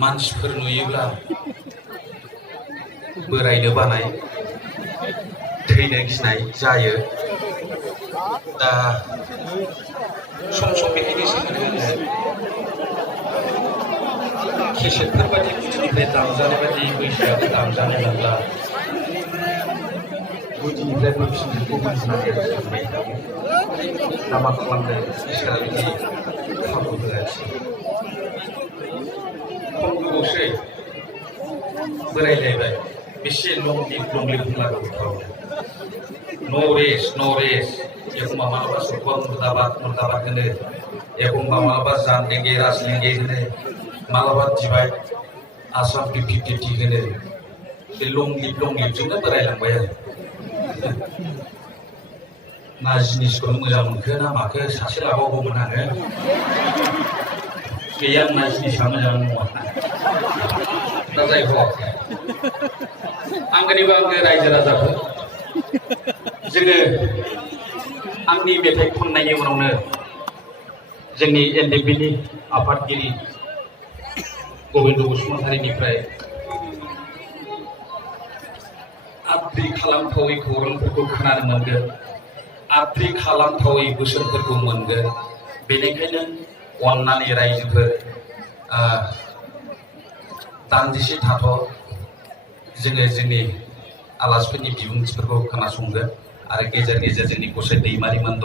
मानसिफोर नुयोब्ला बोरायनो बानाय थैनो गिनाय जायो। दा सम सम बेखायनो सानो केसेटफोर बादि गुदिनिफ्राय दामजानाय बादि बैसागु दामजानाय मोनब्ला गुदिनिफ्राय फैफिननायखौ बुजिनानै सानबाय दा मा खालामदों इसोरा बिदि खाबु होआसै। खम गोबावसै बोरायलायबाय बेसे लंलिब बुंलांगौ नरेस एखमबा मालाबा सोरखौबा मुर्दाबाद होनो, एखमबा मालाबा जानलेंगे राजलेंगे होनो, मालाबा दिबाय आसाम 50-50 होनो। बे लंलिबजोंनो बोरायलांबाय आरो ना जिनिसखौनो मोजां मोनखो ना माखो सासे लाबावगौमोन आङो। गैया आंना जिनिसा मोजां नङा। दा जाय हक आंगोनिबो आंगो रायजो राजाफोर, जोङो आंनि मेथाइ खननायनि उनावनो जोंनि एलडिएफबिनि आफादगिरि गबिन्द बसुमतारीनिफ्राय आद्रि खालामथावै खौरांफोरखौ खोनानो मोनगोन, आद्रि खालामथावै बोसोनफोरखौ मोनगोन। बेनिखायनो अननानै रायजोफोर दान्दिसे थाथ' जोङो जोंनि आलासिफोरनि बिबुंथिफोरखौ खोनासंगोन आरो गेजेर गेजेर जोंनि गसाइ दैमारिमोन दं।